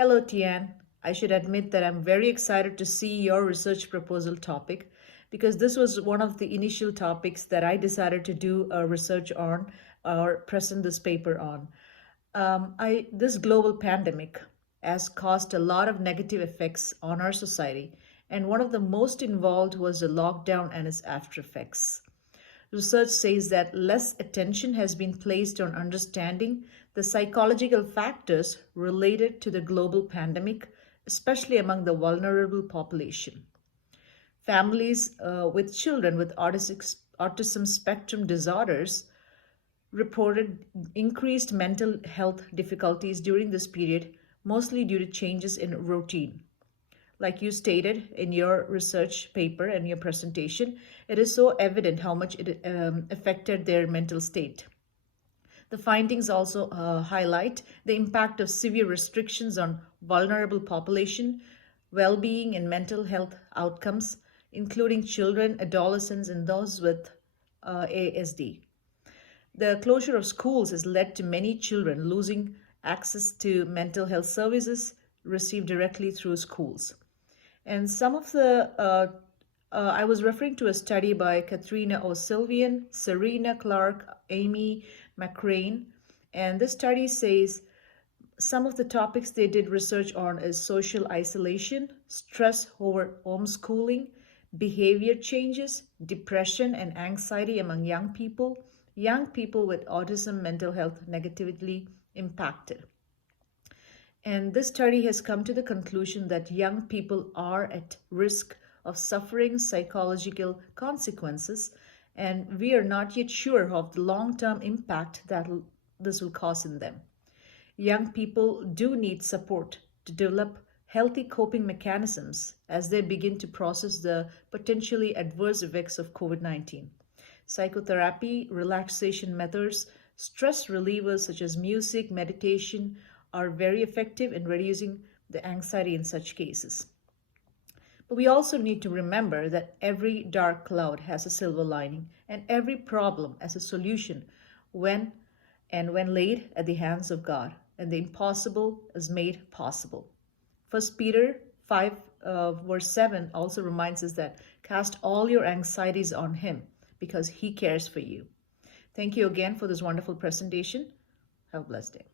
Hello, Tien. I should admit that I'm very excited to see your research proposal topic because this was one of the initial topics that I decided to do a research on or present this paper on. This global pandemic has caused a lot of negative effects on our society, and one of the most involved was the lockdown and its after effects. Research says that less attention has been placed on understanding the psychological factors related to the global pandemic, especially among the vulnerable population. Families with children with autism spectrum disorders reported increased mental health difficulties during this period, mostly due to changes in routine. Like you stated in your research paper and your presentation, it is so evident how much it affected their mental state. The findings also highlight the impact of severe restrictions on vulnerable population, well-being and mental health outcomes, including children, adolescents, and those with ASD. The closure of schools has led to many children losing access to mental health services received directly through schools. And some of I was referring to a study by Katrina O'Sullivan, Serena Clark, Amy McCrane, and this study says some of the topics they did research on is social isolation, stress over homeschooling, behavior changes, depression and anxiety among young people with autism mental health negatively impacted. And this study has come to the conclusion that young people are at risk of suffering psychological consequences, and we are not yet sure of the long-term impact that this will cause in them. Young people do need support to develop healthy coping mechanisms as they begin to process the potentially adverse effects of COVID-19. Psychotherapy, relaxation methods, stress relievers such as music, meditation are very effective in reducing the anxiety in such cases. But we also need to remember that every dark cloud has a silver lining and every problem has a solution when laid at the hands of God, and the impossible is made possible. 1 Peter 5 verse 7 also reminds us that cast all your anxieties on him because he cares for you. Thank you again for this wonderful presentation. Have a blessed day.